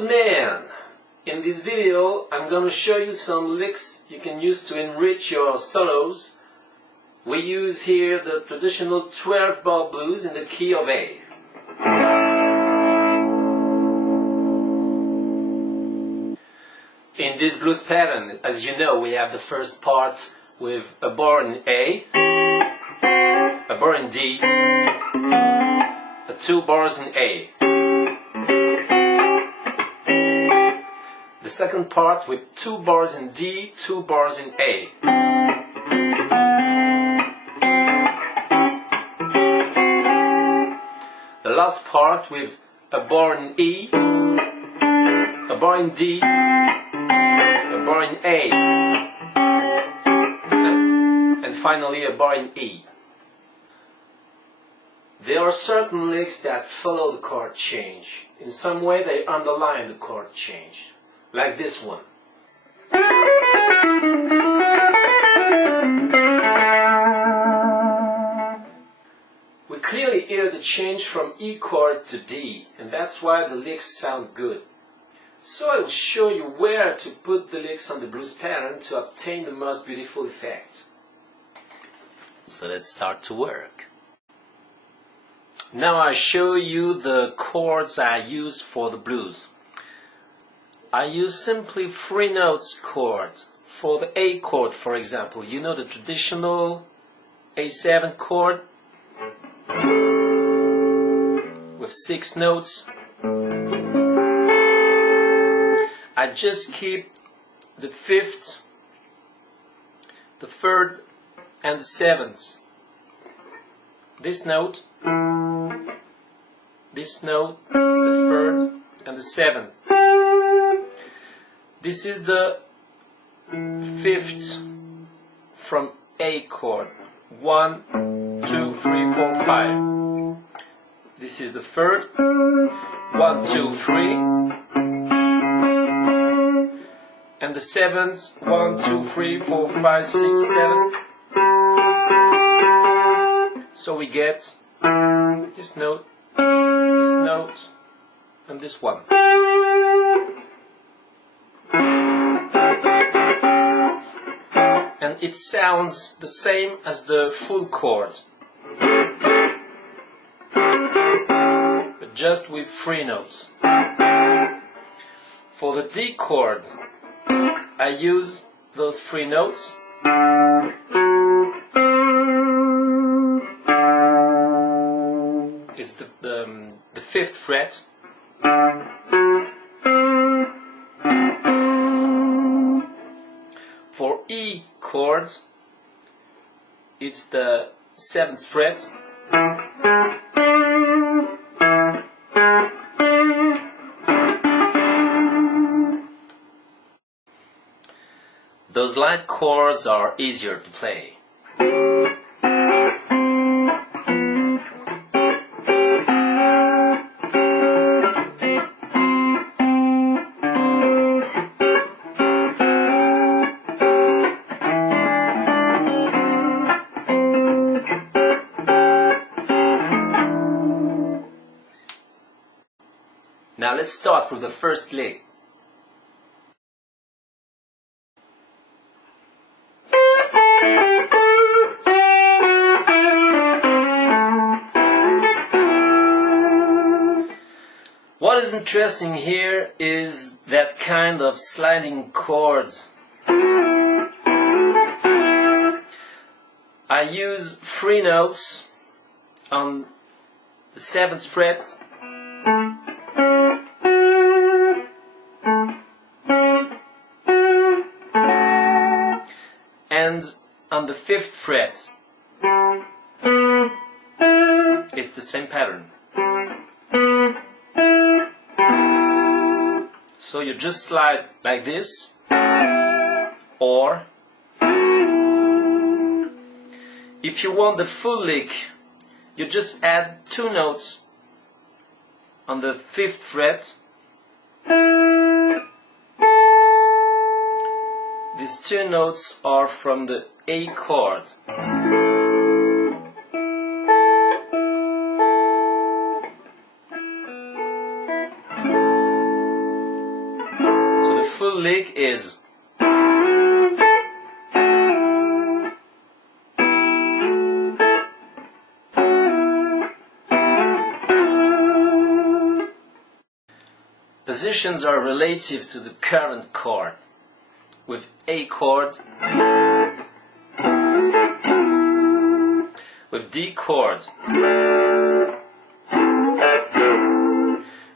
Bluesman! In this video I'm going to show you some licks you can use to enrich your solos. We use here the traditional 12-bar blues in the key of A. In this blues pattern, as you know, we have the first part with a bar in A, a bar in D, 2 bars in A. The second part with 2 bars in D, 2 bars in A. The last part with a bar in E, a bar in D, a bar in A, and finally a bar in E. There are certain licks that follow the chord change. In some way they underline the chord change. Like this one. We clearly hear the change from E chord to D, and that's why the licks sound good. So I will show you where to put the licks on the blues pattern to obtain the most beautiful effect. So let's start to work. Now I show you the chords I use for the blues. I use simply 3 notes chord. For the A chord, for example, you know the traditional A7 chord with 6 notes. I just keep the 5th, the 3rd and the 7th. This note, the 3rd and the 7th. This is the 5th from A chord. 1, 2, 3, 4, 5. This is the 3rd. 1, 2, 3. And the 7th. 1, 2, 3, 4, 5, 6, 7. So we get this note, and this one. And it sounds the same as the full chord, but just with 3 notes. For the D chord, I use those 3 notes. It's the 5th fret. For E chord, it's the 7th fret. Those light chords are easier to play. Now let's start with the first lick. What is interesting here is that kind of sliding chord. I use 3 notes on the 7th fret. And on the 5th fret, it's the same pattern. So you just slide like this, or if you want the full lick, you just add 2 notes on the 5th fret. These 2 notes are from the A chord. full lick is positions are relative to the current chord, with A chord, with D chord,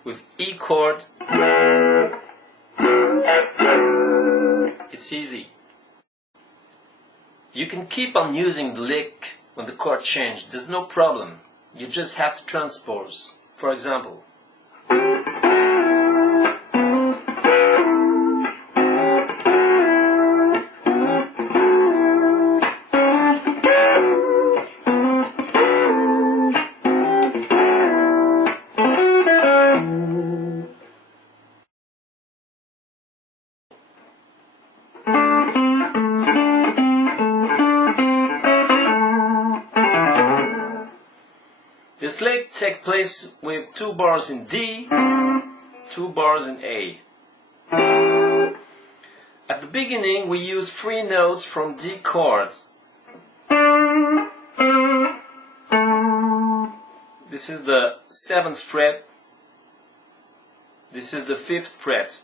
with E chord. It's easy. You can keep on using the lick when the chord changes. There's no problem. You just have to transpose. For example, this lick takes place with 2 bars in D, 2 bars in A. At the beginning we use 3 notes from D chord. This is the 7th fret, this is the 5th fret.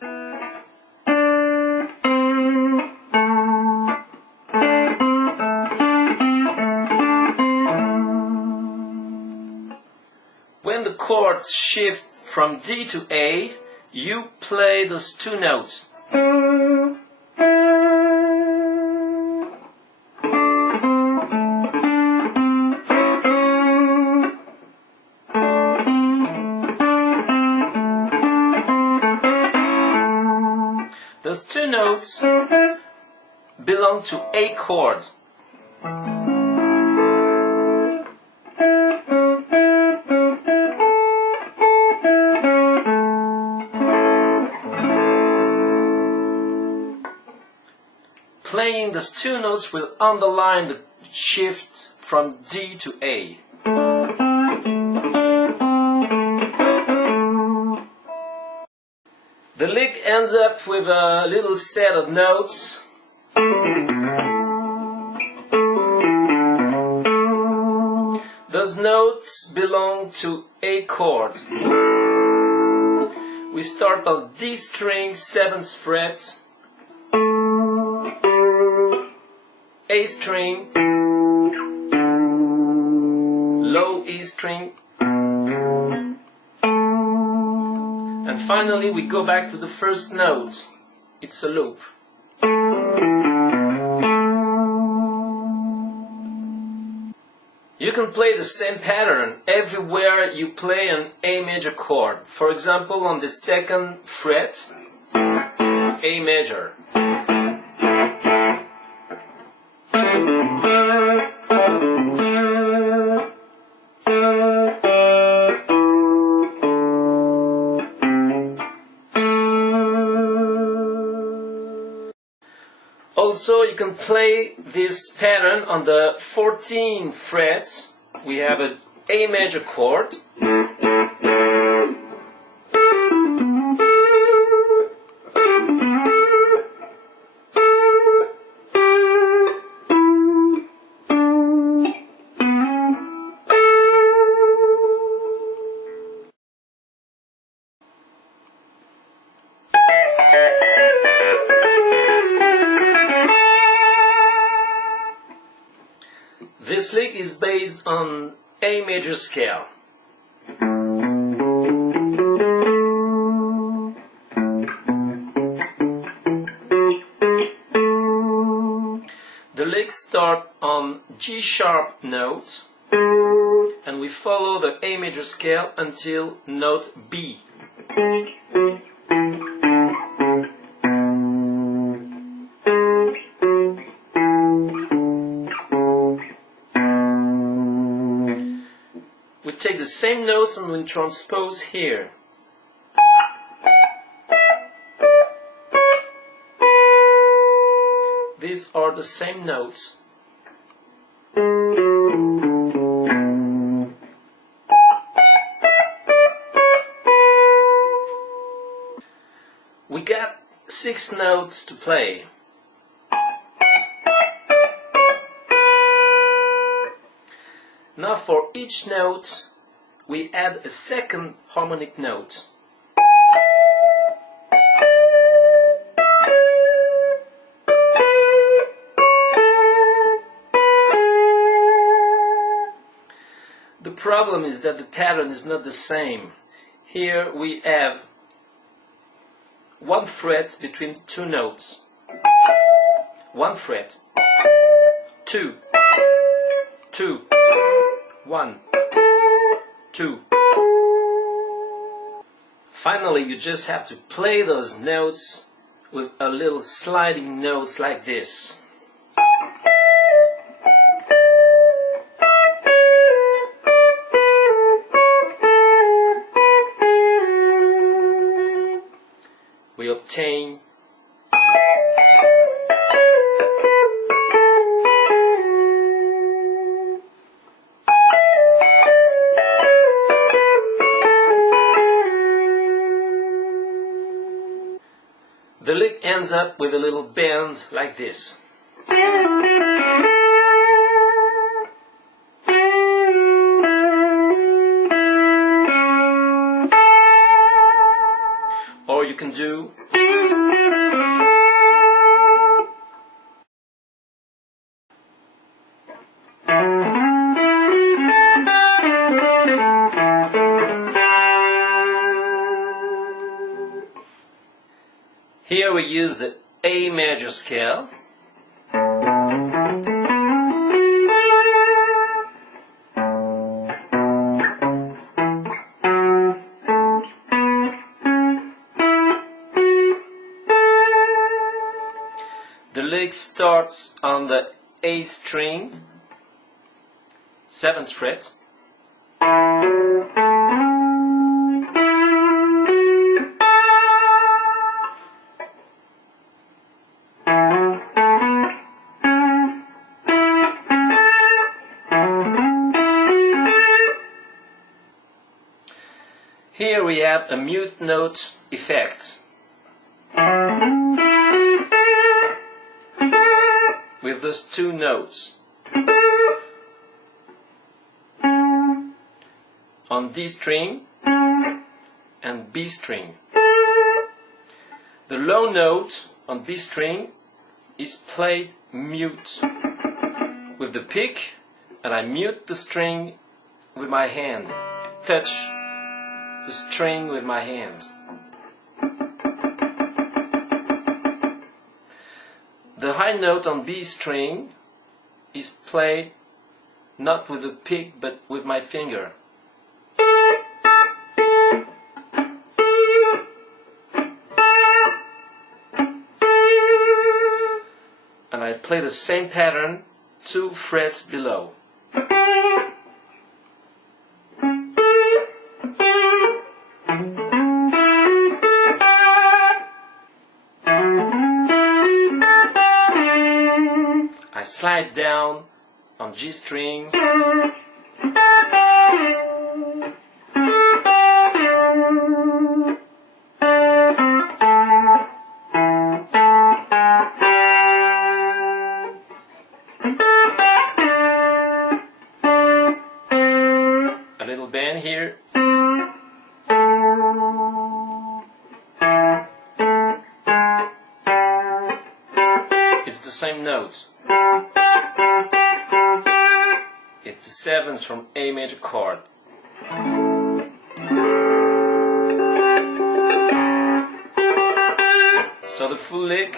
When the chords shift from D to A, you play those 2 notes. Those 2 notes belong to A chord. Playing those 2 notes will underline the shift from D to A. The lick ends up with a little set of notes. Those notes belong to A chord. We start on D string, 7th fret, A string, low E string, and finally we go back to the first note. It's a loop. You can play the same pattern everywhere you play an A major chord. For example, on the 2nd fret, A major. Also, you can play this pattern on the 14th fret. We have an A major chord. This lick is based on A major scale. The licks start on G sharp note and we follow the A major scale until note B. We take the same notes and we transpose here. These are the same notes. We got 6 notes to play. Now for each note we add a second harmonic note. The problem is that the pattern is not the same. Here we have 1 fret between 2 notes. 1 fret, 2, 2, 1, 2. Finally, you just have to play those notes with a little sliding notes like this. We obtain the lick ends up with a little bend like this. Or you can do here we use the A major scale. The lick starts on the A string, 7th fret. Here we have a mute note effect with those 2 notes on D string and B string. The low note on B string is played mute with the pick, and I mute the string with my hand, touch the string with my hand. The high note on B string is played not with the pick but with my finger. And I play the same pattern 2 frets below. I slide down on G string, a little bend here, it's the same note. It's the 7th from A major chord. So the full lick.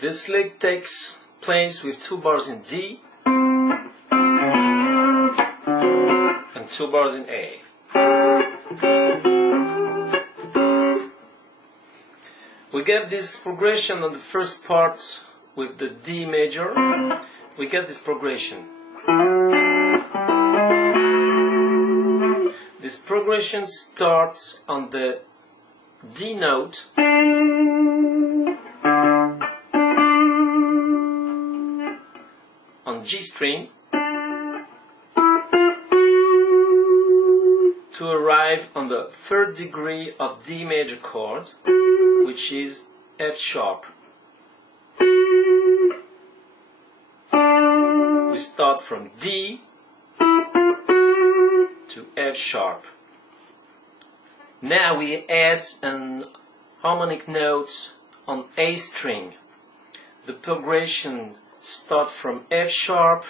This lick takes place with 2 bars in D and 2 bars in A. We get this progression on the first part with the D major. We get this progression. progression starts on the D note on G string to arrive on the third degree of D major chord, which is F sharp. We start from D to F sharp. Now we add an harmonic note on A string. The progression starts from F sharp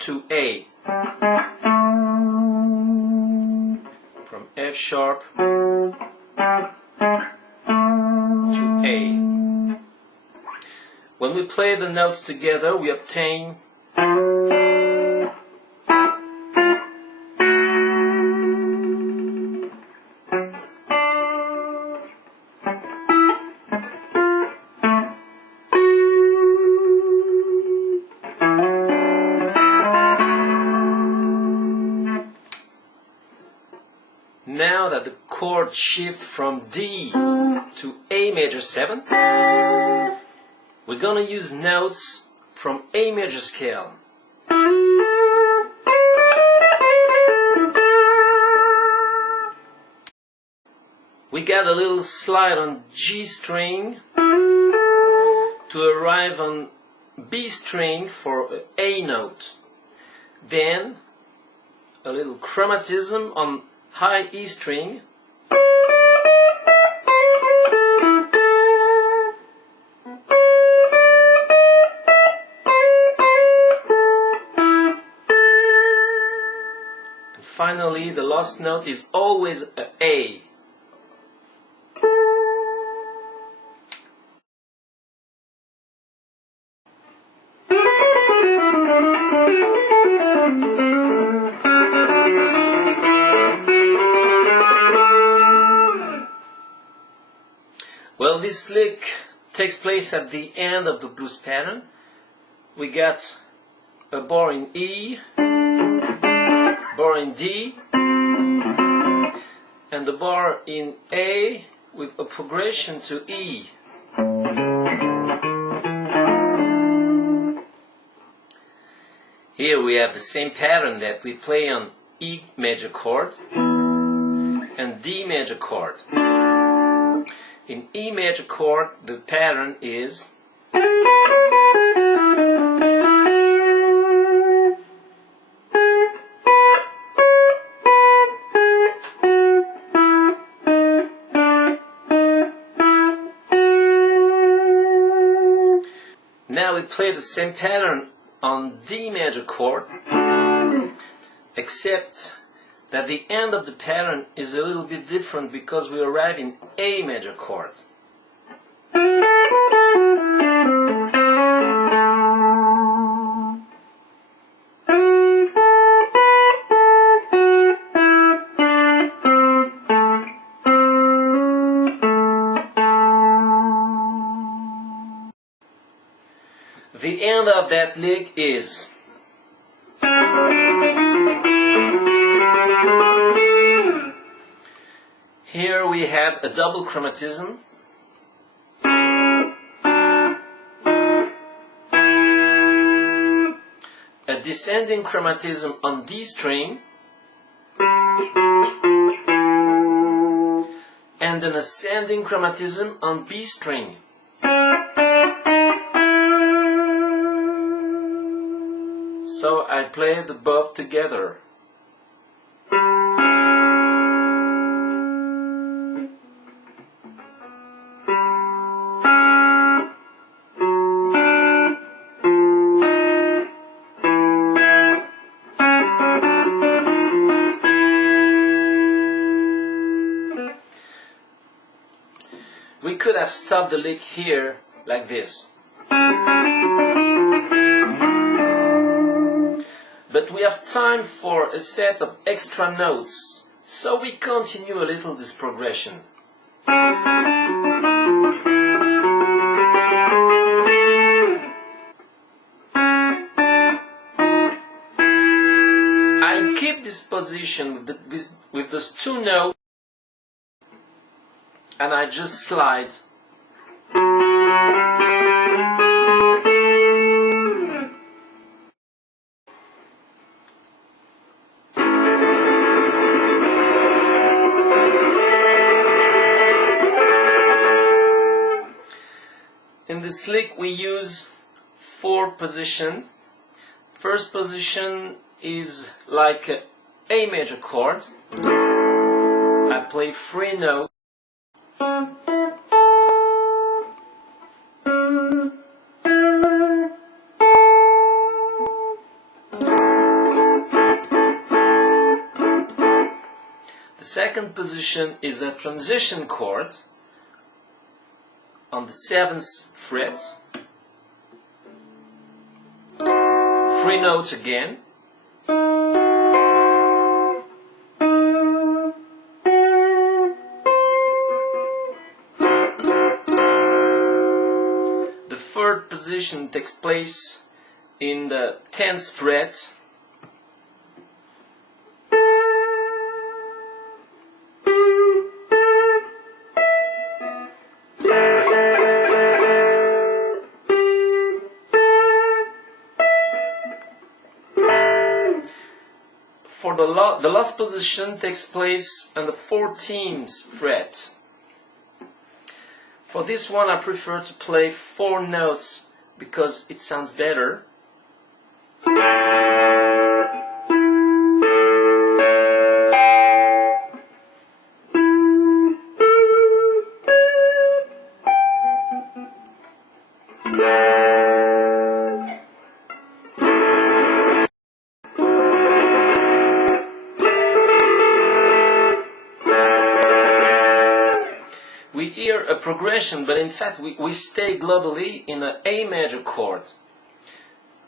to A. From F sharp to A. When we play the notes together, we obtain Now that the chord shifts from D to A major 7, we're going to use notes from A major scale. We got a little slide on G string to arrive on B string for A note. Then a little chromatism on high E string, and finally the last note is always a A. Well, this lick takes place at the end of the blues pattern. We got a bar in E, bar in D, and the bar in A with a progression to E. Here we have the same pattern that we play on E major chord and D major chord. In E major chord, the pattern is now we play the same pattern on D major chord, except that the end of the pattern is a little bit different because we arrive in A major chord. The end of that lick is here we have a double chromatism, a descending chromatism on D string, and an ascending chromatism on B string. So I play the both together. We could have stopped the lick here like this. But we have time for a set of extra notes, so we continue a little this progression. I keep this position with those two notes, and I just slide. In this lick we use 4 positions. First position is like an A major chord. I play 3 notes. The second position is a transition chord on the 7th fret. 3 notes again. The third position takes place in the 10th fret. For the last position takes place on the 14th fret. For this one I prefer to play 4 notes because it sounds better. We hear a progression, but in fact we stay globally in an A major chord.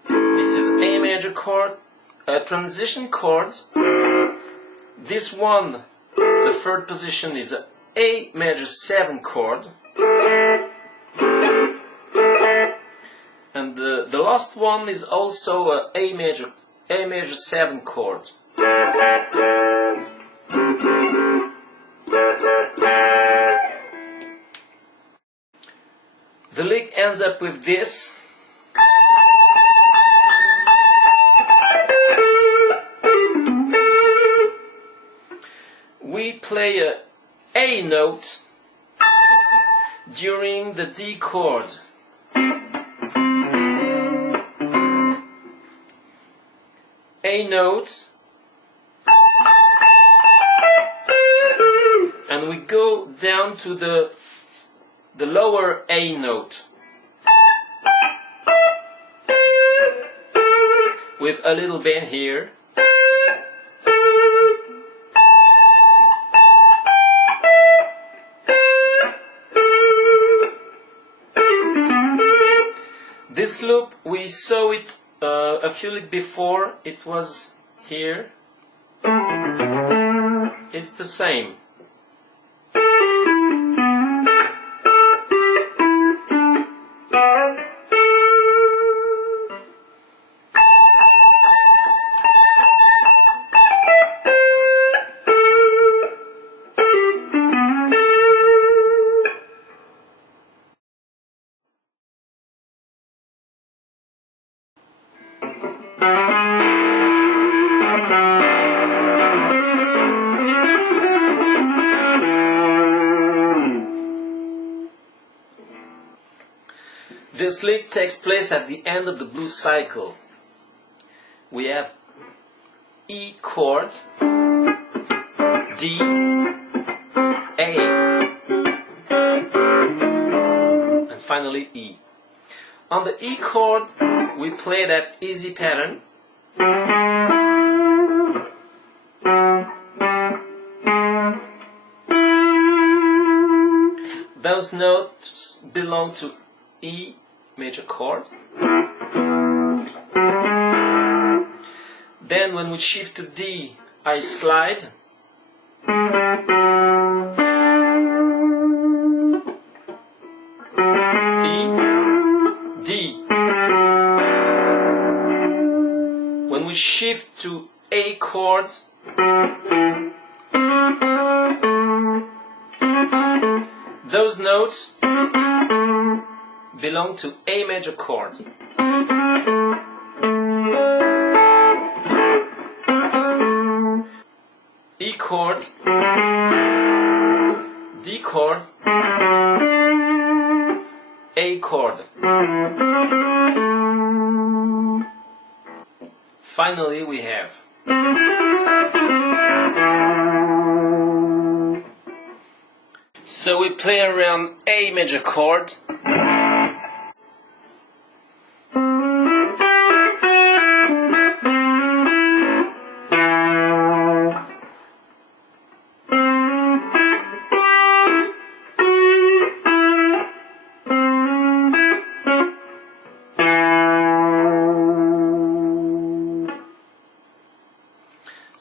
This is A major chord, a transition chord. This one, the third position, is an A major 7 chord. And the last one is also an A major 7 chord. The lick ends up with this. We play a A note during the D chord. A note, and we go down to the lower A note with a little bend here. This loop, we saw it a few licks before. It was here. It's the same. This lick takes place at the end of the blues cycle. We have E chord, D, A, and finally E. On the E chord, we play that easy pattern. Those notes belong to E major chord. Then when we shift to D, I slide. E, D. When we shift to A chord, those notes belong to A major chord. E chord, D chord, A chord. Finally we have so we play around A major chord,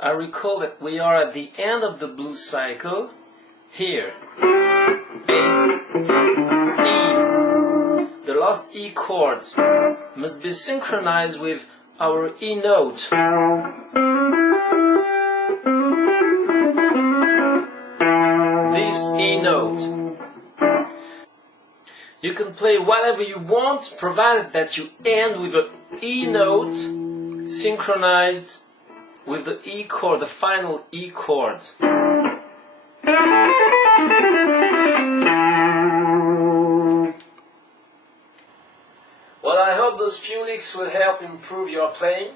I recall that we are at the end of the blues cycle. Here, A, E. The last E chord must be synchronized with our E note. This E note. You can play whatever you want, provided that you end with an E note synchronized with the E chord, the final E chord. Well, I hope those few licks will help improve your playing.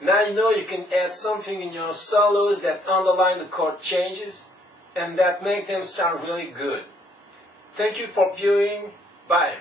Now you know you can add something in your solos that underline the chord changes and that make them sound really good. Thank you for viewing. Bye.